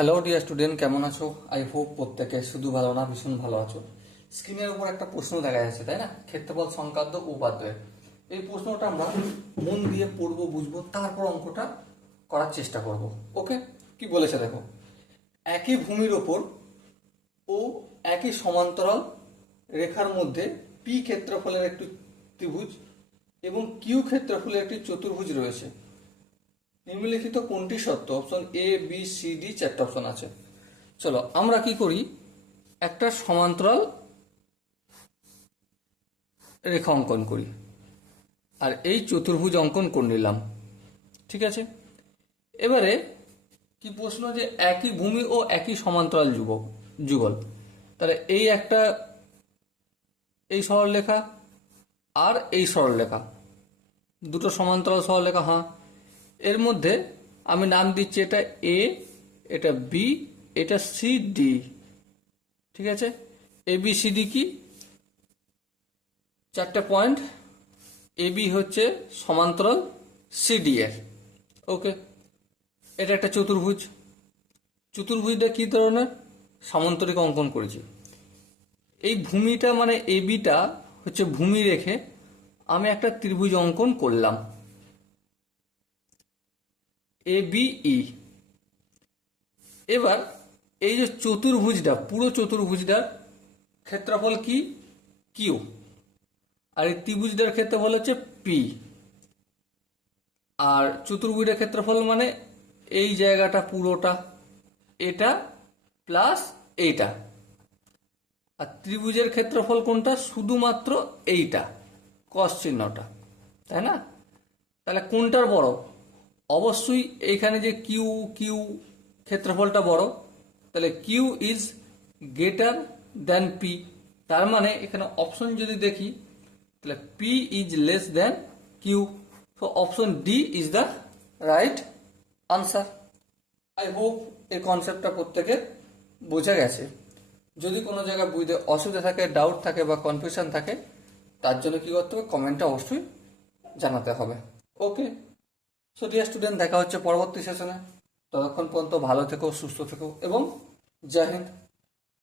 Hello dear student কেমন আছো? I hope প্রত্যেকে শুধু ভালো না, ভীষণ ভালো আছো। স্ক্রিনের উপর একটা প্রশ্ন দেখা যাচ্ছে, তাই না? ক্ষেত্রফল সংক্রান্ত উপাদ্বয় এই প্রশ্নটা আমরা মন দিয়ে পড়ব, বুঝব, তারপর অঙ্কটা করার চেষ্টা করব। ওকে কি বলেছে দেখো? একই ভূমির ওপর ও একই সমান্তরাল রেখার মধ্যে পি ক্ষেত্রফলের একটি ত্রিভুজ এবং কিউ ক্ষেত্রফলের একটি চতুর্ভুজ রয়েছে। নিম্নলিখিত কোনটি সত্য? Option A B C D চারটা অপশন আছে। চলো, আমরা কি করি? একটা সমান্তরাল রেখা অঙ্কন করি। আর এই চতুর্ভুজ অঙ্কন করে নিলাম। ঠিক আছে? এবারে কি প্রশ্ন যে একই ভূমি ও একই সমান্তরাল যুগক যুগল? তাহলে এই একটা এই সরলরেখা আর এই সরলরেখা। দুটো সমান্তরাল সরলরেখা হ্যাঁ। এর মধ্যে আমি নাম দিচ্ছি এটা এ এটা বি এটা সি ডি ঠিক আছে? এ বি সি ডি কি? চারটে পয়েন্ট এ বি হচ্ছে সমান্তরাল সিডি এর। ওকে এটা একটা চতুর্ভুজ। চতুর্ভুজটা কি ধরনের? সামান্তরিক অঙ্কন করেছি। এই ভূমিটা মানে এ বিটা হচ্ছে ভূমি রেখে আমি একটা ত্রিভুজ অঙ্কন করলাম। এ বি ই এবার এই যে চতুর্ভুজটা, পুরো চতুর্ভুজটার ক্ষেত্রফল কি? কিউ আর এই ত্রিভুজটার ক্ষেত্রফল হচ্ছে পি আর চতুর্ভুজের ক্ষেত্রফল মানে এই জায়গাটা পুরোটা, এটা প্লাস এইটা। আর ত্রিভুজের ক্ষেত্রফল কোনটা? শুধুমাত্র এইটা কস চিহ্নটা। তাই না? তাহলে কোনটার বড়? অবশ্যই এইখানে যে কিউ কিউ ক্ষেত্রফলটা বড়, তাহলে Q is greater than P তার মানে এখানে অপশন যদি দেখি, তাহলে P is less than Q so option D is the right answer I hope এই কনসেপ্টটা প্রত্যেকের বোঝা গেছে। যদি কোনো জায়গায় বুঝতে অসুবিধা থাকে ডাউট থাকে বা কনফিউশন থাকে, তার জন্য কি করতে হবে? কমেন্টে অবশ্যই জানাতে হবে। ওকে সো ডিয়ার স্টুডেন্ট দেখা হচ্ছে পরবর্তী সেশনে ততক্ষণ পর্যন্ত ভালো থেকো, সুস্থ থেকো, এবং জয় হিন্দ।